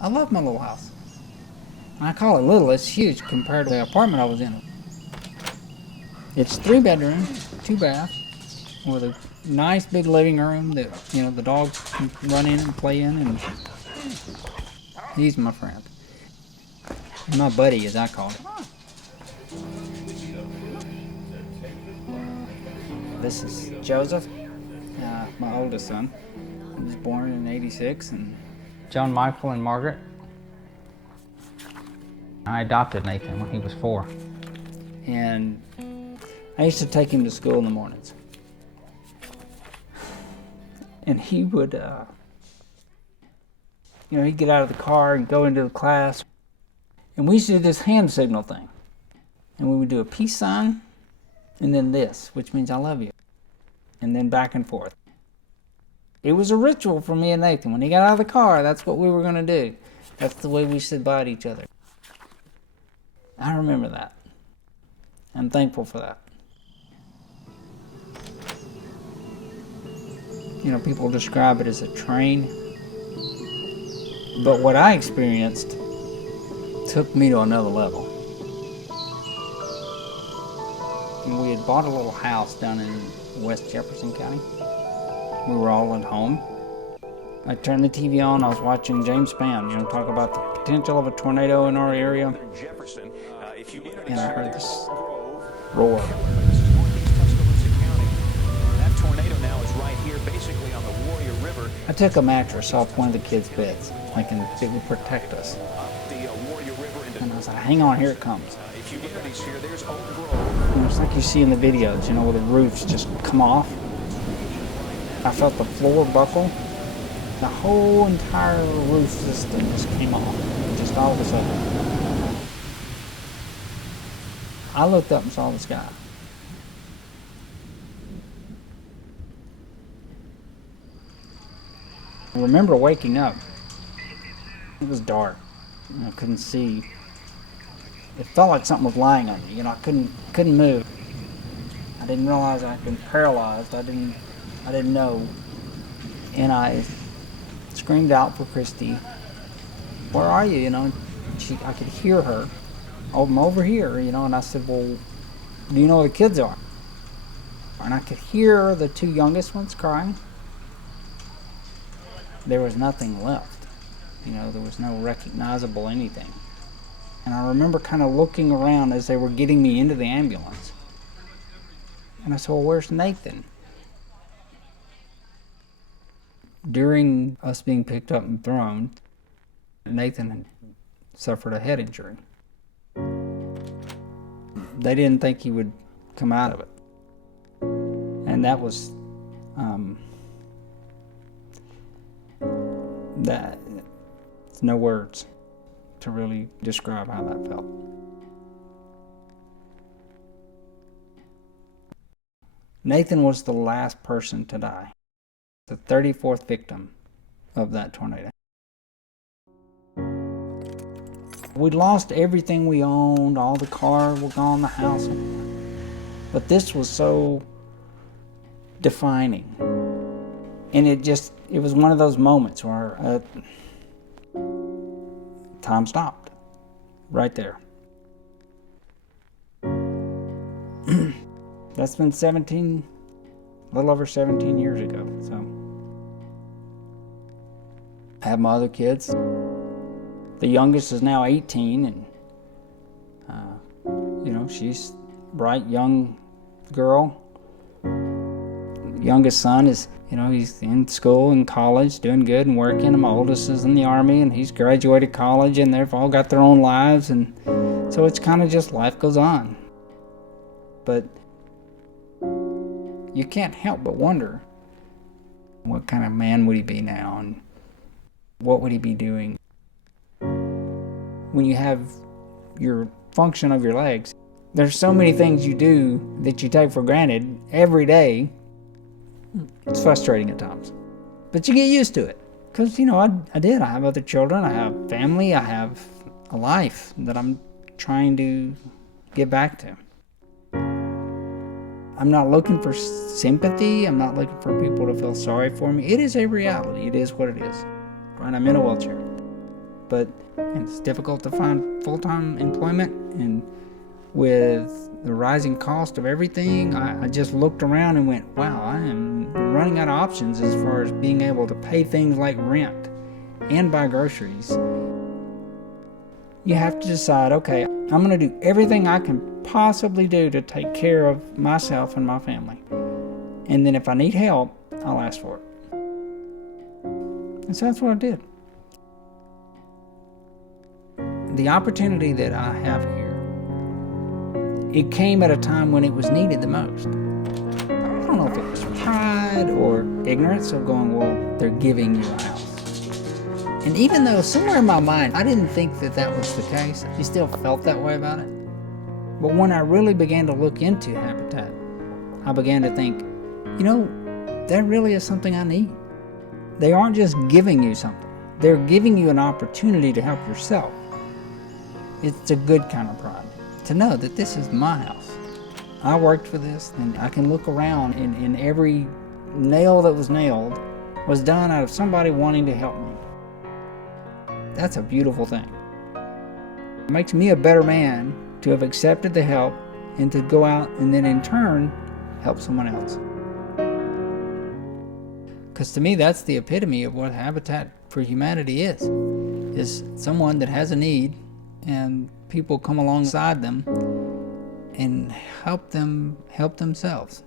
I love my little house. I call it little, it's huge compared to the apartment I was in. It's 3 bedrooms, 2 baths, with a nice big living room that, the dogs can run in and play in, and he's my friend. My buddy, as I call him. This is Joseph, my oldest son. He was born in '86, and John Michael and Margaret. I adopted Nathan when he was 4. And I used to take him to school in the mornings. And he would, he'd get out of the car and go into the class. And we used to do this hand signal thing. And we would do a peace sign, and then this, which means I love you. And then back and forth. It was a ritual for me and Nathan. When he got out of the car, that's what we were going to do. That's the way we stood by each other. I remember that. I'm thankful for that. People describe it as a train. But what I experienced took me to another level. And we had bought a little house down in West Jefferson County. We were all at home. I turned the TV on, I was watching James Spann, talk about the potential of a tornado in our area. And I heard this roar. That tornado now is right here, basically on the Warrior River. I took a mattress off one of the kids' beds, thinking it would protect us. And I was like, hang on, here it comes. If you look at these here, there's Oak Grove. It's like you see in the videos, where the roofs just come off. I felt the floor buckle. The whole entire roof system just came off, just all of a sudden. I looked up and saw the sky. I remember waking up. It was dark. I couldn't see. It felt like something was lying on me. I couldn't move. I didn't realize I'd been paralyzed. I didn't know. And I screamed out for Christy. Where are you? I could hear her. Oh, I'm over here, and I said, well, do you know where the kids are? And I could hear the 2 youngest ones crying. There was nothing left. There was no recognizable anything. And I remember kind of looking around as they were getting me into the ambulance. And I said, well, where's Nathan? During us being picked up and thrown, Nathan had suffered a head injury. They didn't think he would come out of it. And that was, no words to really describe how that felt. Nathan was the last person to die, the 34th victim of that tornado. We'd lost everything we owned, all the cars were gone, the house. But this was so defining. And it was one of those moments where time stopped right there. That's been a little over 17 years ago. So I have my other kids. The youngest is now 18, and she's a bright young girl. The youngest son is, he's in school and college, doing good and working. And my oldest is in the Army, and he's graduated college, and they've all got their own lives, and so it's kind of just life goes on. But you can't help but wonder, what kind of man would he be now, and what would he be doing? When you have your function of your legs, there's so many things you do that you take for granted every day. It's frustrating at times, but you get used to it. Because, I have other children, I have family, I have a life that I'm trying to get back to. I'm not looking for sympathy. I'm not looking for people to feel sorry for me. It is a reality. It is what it is. Right? I'm in a wheelchair. but it's difficult to find full-time employment, and with the rising cost of everything, I just looked around and went, wow, I am running out of options as far as being able to pay things like rent and buy groceries. You have to decide, okay, I'm going to do everything I can possibly do to take care of myself and my family. And then if I need help, I'll ask for it. And so that's what I did. The opportunity that I have here, it came at a time when it was needed the most. I don't know if it was pride or ignorance of going, well, they're giving you a house. And even though somewhere in my mind I didn't think that that was the case, I still felt that way about it. But when I really began to look into Habitat, I began to think, you know, that really is something I need. They aren't just giving you something. They're giving you an opportunity to help yourself. It's a good kind of pride to know that this is my house. I worked for this, and I can look around and every nail that was nailed was done out of somebody wanting to help me. That's a beautiful thing. It makes me a better man to have accepted the help and to go out and then in turn help someone else. Because to me, that's the epitome of what Habitat for Humanity is someone that has a need and people come alongside them and help them help themselves.